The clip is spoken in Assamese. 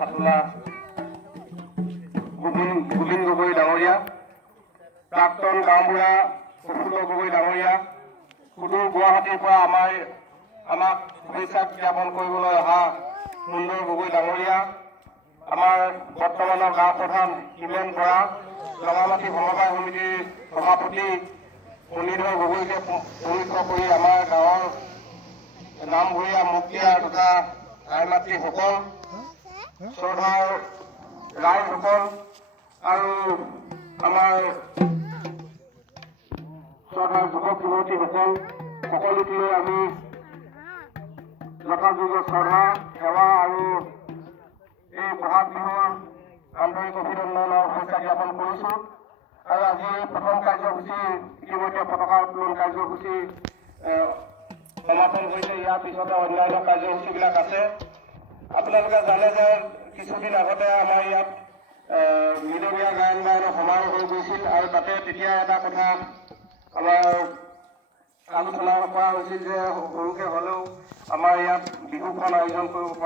হাতোলা গোবিন গগৈ ডাঙৰীয়া, প্ৰাক্তন গাঁওবুঢ়া প্ৰফুল্ল গগৈ ডাঙৰীয়া, সুদূৰ গুৱাহাটীৰ পৰা আমাক শুভেচ্ছা জ্ঞাপন কৰিবলৈ অহা সুন্দৰ গগৈ ডাঙৰীয়া, আমাৰ বৰ্তমানৰ গাঁও প্ৰধান হিমেন বৰা, ৰঙামাটি সমবায় সমিতিৰ সভাপতি মণিধৰ গগৈকে প্ৰমুখ্য কৰি আমাৰ গাঁৱৰ নামঘৰীয়া মুখীয়া তথা আই মাতৃসকল, শ্ৰদ্ধাৰ ৰাইজসকল আৰু আমাৰ শ্ৰদ্ধাৰ যুৱক যুৱতীসকল সকলোটিলৈ আমি যথাযোগ্য শ্ৰদ্ধা সেৱা আৰু এই বহাগ বিহুৰ আন্তৰিক অভিনন্দনৰ শুভেচ্ছা জ্ঞাপন কৰিছোঁ। আৰু আজি প্ৰথম কাৰ্যসূচী ইতিমধ্যে পতাকা উত্তোলন কাৰ্যসূচী সমাপন হৈছে। ইয়াৰ পিছতে অন্যান্য কাৰ্যসূচীবিলাক আছে। আপোনালোকে জানে যে কিছুদিন আগতে আমাৰ ইয়াত মৃদগীয়া গায়ন বায়নৰ সমাৰোহ হৈ গৈছিল আৰু তাতে তেতিয়া এটা কথা আমাৰ আলোচনা কৰা হৈছিল যে সৰুকৈ হ'লেও আমাৰ ইয়াত বিহুখন আয়োজন কৰিব